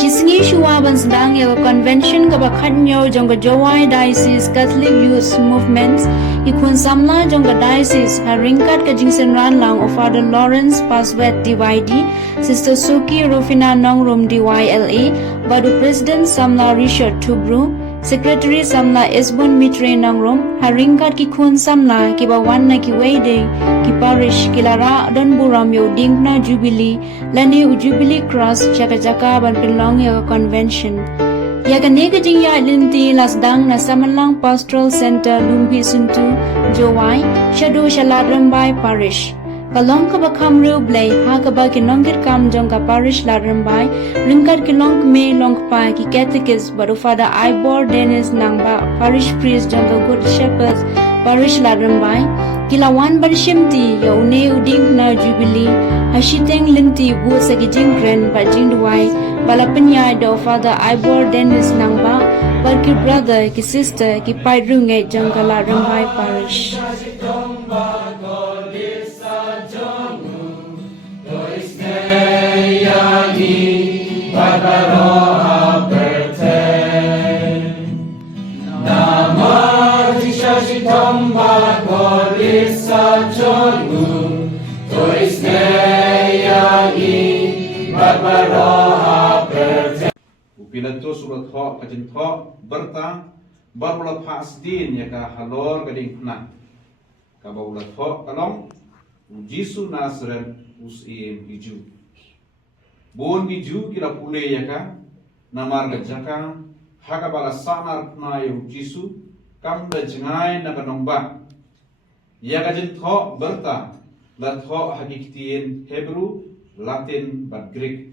Chisngi Shua Bansdang Yaga Convention Kaba Khatnyo Jonga Jowai Diocese Catholic Youth Movements Ikun Samla Jonga Diocese Haringkat Kajingsen Ranlang of Father Lawrence Paswet DYD Sister Suki Rufina Nongrum DYLA Badu President Samla Richard Tubru Secretary Samla Esbon Mitre Nongrum Haringkat Ki Kun Samla Kiba Wanna Ki Wede Ki Parish Kilara Don Buramyo Dingna Jubilee Lani Jubilee Cross Jaka Jaka Ban Pilong Yaga Convention Yaga Nega Jingya Linti Lasdang Na Samalang Pastoral Center Lumbi Suntu Jowai Shadu Shaladrambai Parish Kalong Kaba Kamru Blay Hakaba Kinongit Kam Jongka Parish Ladrambai Ringkat Kilong Me Longpai Ki Catechist Badu Father Ibor Dennis Nangba Parish Priest Jongka Good Shepherds Parish Ladrambai Kilawan Barshimti Yaune Uding Na Jubilee Hashiteng Linti Bu Sagi Jingren Ba Jingduai Balapanya Do Father Ibor Dennis Nangba Barki brother Ki sister Ki Paidrunge Jongka Ladrambai Parish Yani Bagaroha Berte Nama Jishashitomba Kolisa Chonu Toisne Yani Bagaroha Berte Upilanto surat ho kajin ho berta barula pasdin yaka halor gading na kabaulat ho kalong Jisu Nasren usim hiju bon hiju kira pule yaka namar gajaka haka bala sanar na yu Jisu kam da jengai na kanongba yaka jin tho berta la tho hakiktin Hebrew Latin bat Greek